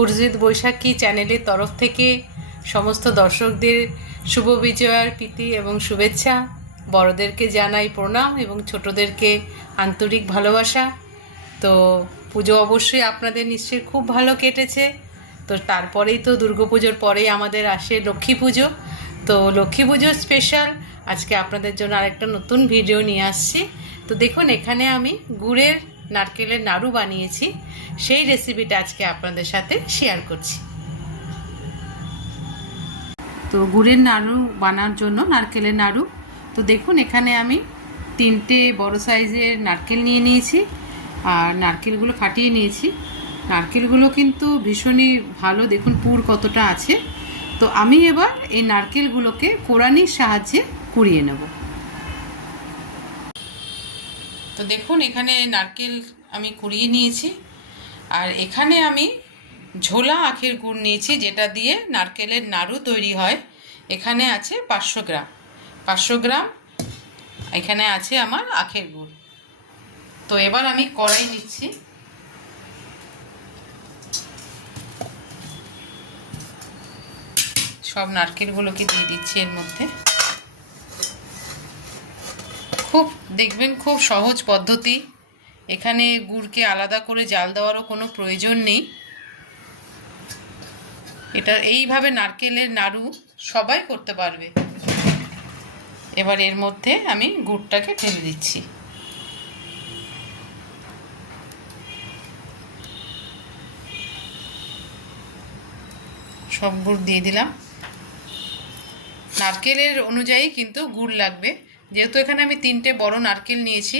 ফুরজিদ বৈশাখী চ্যানেলের তরফ থেকে সমস্ত দর্শকদের শুভ বিজয়ার প্রীতি এবং শুভেচ্ছা। বড়দেরকে জানাই প্রণাম এবং ছোটদেরকে আন্তরিক ভালোবাসা। তো পুজো অবশ্যই আপনাদের নিশ্চয়ই খুব ভালো কেটেছে। তো তারপরেই তো দুর্গাপুজোর পরেই আমাদের আসে লক্ষ্মী পুজো। তো লক্ষ্মী পুজোর স্পেশাল আজকে আপনাদের জন্য আরেকটা নতুন ভিডিও নিয়ে আসছি। তো দেখুন, এখানে আমি গুড়ের নারকেলের নাড়ু বানিয়েছি, সেই রেসিপিটা আজকে আপনাদের সাথে শেয়ার করছি। তো গুড়ের নাড়ু বানার জন্য নারকেলের নাড়ু। তো দেখুন, এখানে আমি তিনটে বড় সাইজের নারকেল নিয়ে নিয়েছি, আর নারকেলগুলো ফাটিয়ে নিয়েছি। নারকেলগুলো কিন্তু ভীষণই ভালো, দেখুন পুর কতটা আছে। তো আমি এবার এই নারকেলগুলোকে কোরানির সাহায্যে কুড়িয়ে নেব। তো দেখুন, এখানে নারকেল আমি কুড়িয়ে নিয়েছি, আর এখানে আমি ঝোলা আখের গুড় নিয়েছি, যেটা দিয়ে নারকেলের নাড়ু তৈরি হয়। এখানে আছে পাঁচশো গ্রাম। পাঁচশো গ্রাম এখানে আছে আমার আখের গুড়। তো এবার আমি কড়াই নিচ্ছি। সব নারকেলগুলোকে দিয়ে দিচ্ছি এর মধ্যে। খুব দেখবেন খুব সহজ পদ্ধতি। এখানে গুড়কে আলাদা করে জাল দেওয়ারও কোনো প্রয়োজন নেই। এটা এইভাবে নারকেলের নাড়ু সবাই করতে পারবে। এবার এর মধ্যে আমি গুড়টাকে ঢেলে দিচ্ছি। সব গুড় দিয়ে দিলাম। নারকেলের অনুযায়ী কিন্তু গুড় লাগবে। যেহেতু এখানে আমি তিনটে বড় নারকেল নিয়েছি,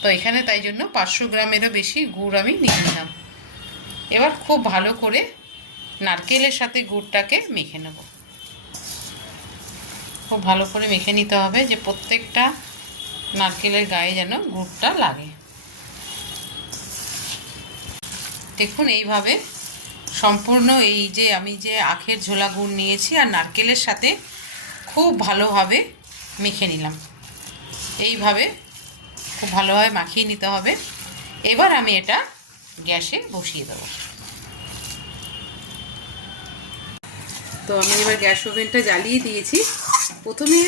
তো এখানে তাই জন্য পাঁচশো গ্রামেরও বেশি গুড় আমি নিয়ে নিলাম। এবার খুব ভালো করে নারকেলের সাথে গুড়টাকে মেখে নেব। খুব ভালো করে মেখে নিতে হবে যে প্রত্যেকটা নারকেলের গায়ে যেন গুড়টা লাগে। দেখুন, এইভাবে সম্পূর্ণ এই যে আমি যে আখের ঝোলা গুড় নিয়েছি আর নারকেলের সাথে খুব ভালোভাবে মেখে নিলাম। এইভাবে খুব ভালোভাবে মাখিয়ে নিতে হবে। এবার আমি এটা গ্যাসে বসিয়ে দেবো। তো আমি এবার গ্যাস ওভেনটা জ্বালিয়ে দিয়েছি। প্রথমে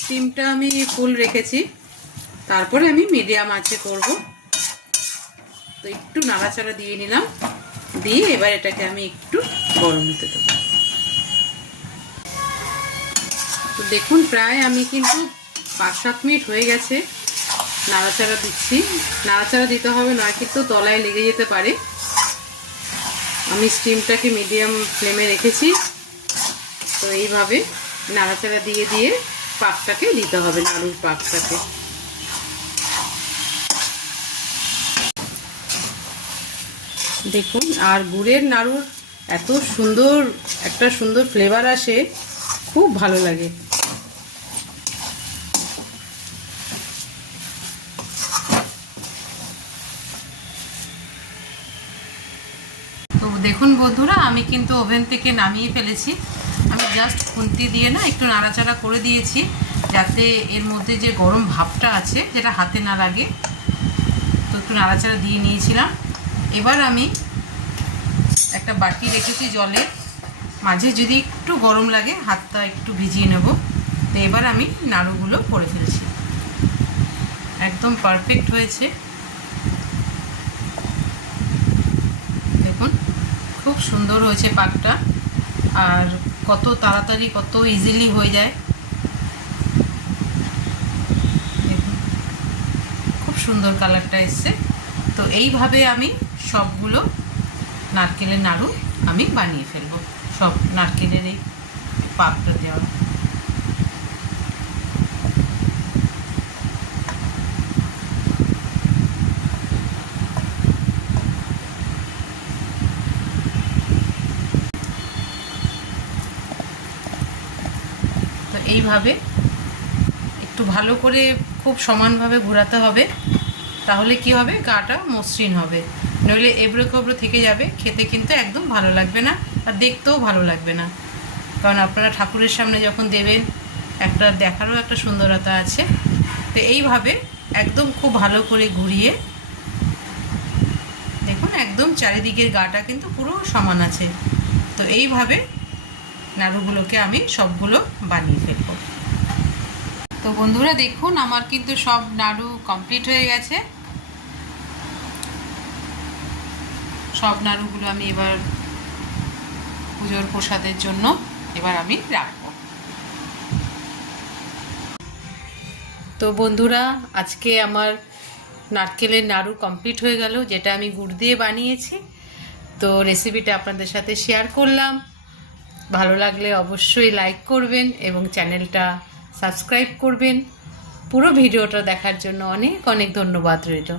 স্টিমটা আমি ফুল রেখেছি। তারপরে আমি মিডিয়াম আঁচে করব। তো একটু নাড়াচাড়া দিয়ে নিলাম। দিয়ে এবার এটাকে আমি একটু গরম হতে দেবো। তো দেখুন, প্রায় আমি কিন্তু পাঁচ সাত মিনিট হয়ে গেছে। নাড়াচাড়া দিচ্ছি। নাড়াচাড়া দিতে হবে নয় কিন্তু তলায় লেগে যেতে পারে। আমি স্টিমটাকে মিডিয়াম ফ্লেমে রেখেছি। তো এইভাবে নাড়াচাড়া দিয়ে দিয়ে পাকটাকে দিতে হবে, নাড়ুর পাকটাকে। দেখুন, আর গুড়ের নাড়ুর এত সুন্দর, একটা সুন্দর ফ্লেভার আসে, খুব ভালো লাগে। তো দেখুন বন্ধুরা, আমি কিন্তু ওভেন থেকে নামিয়ে ফেলেছি। আমি জাস্ট খুন্তি দিয়ে না একটু নাড়াচাড়া করে দিয়েছি, যাতে এর মধ্যে যে গরম ভাবটা আছে, যেটা হাতে না লাগে। তো একটু নাড়াচাড়া দিয়ে নিয়েছিলাম। এবার আমি একটা বাটি রেখেছি জলে। মাঝে যদি একটু গরম লাগে, হাতটা একটু ভিজিয়ে নেব। তো এবার আমি নাড়ুগুলো করে ফেলছি। একদম পারফেক্ট হয়েছে দেখুন খুব সুন্দর হয়েছে পাকটা। আর কত তাড়াতাড়ি, কত ইজিলি হয়ে যায়। খুব সুন্দর কালারটা এসছে। তো এইভাবে আমি সবগুলো নারকেলের নাড়ু আমি বানিয়ে ফেলব। সব নারকেলের এই পাকটা দেওয়া। এইভাবে একটু ভালো করে খুব সমানভাবে ঘোরাতে হবে, তাহলে কি হবে? গাটা মসৃণ হবে। নইলে এবড়ো কবড়ো থেকে যাবে, খেতে কিন্তু একদম ভালো লাগবে না আর দেখতেও ভালো লাগবে না। কারণ আপনারা ঠাকুরের সামনে যখন দেবেন, একটা দেখারও একটা সুন্দরতা আছে। তো এইভাবে একদম খুব ভালো করে ঘুরিয়ে, দেখুন একদম চারিদিকের গাটা কিন্তু পুরো সমান আছে। তো এইভাবে নাড়ুগুলোকে আমি সবগুলো বানিয়ে ফেলব। তো বন্ধুরা দেখুন, আমার কিন্তু সব নাড়ু কমপ্লিট হয়ে গেছে। সব নাড়ুগুলো আমি এবার পুজোর প্রসাদের জন্য এবার আমি রাখব। তো বন্ধুরা, আজকে আমার নারকেলের নাড়ু কমপ্লিট হয়ে গেল, যেটা আমি গুড় দিয়ে বানিয়েছি। তো রেসিপিটা আপনাদের সাথে শেয়ার করলাম। ভালো লাগলে অবশ্যই লাইক করবেন এবং চ্যানেলটা সাবস্ক্রাইব করবেন। পুরো ভিডিওটা দেখার জন্য অনেক অনেক ধন্যবাদ রইল।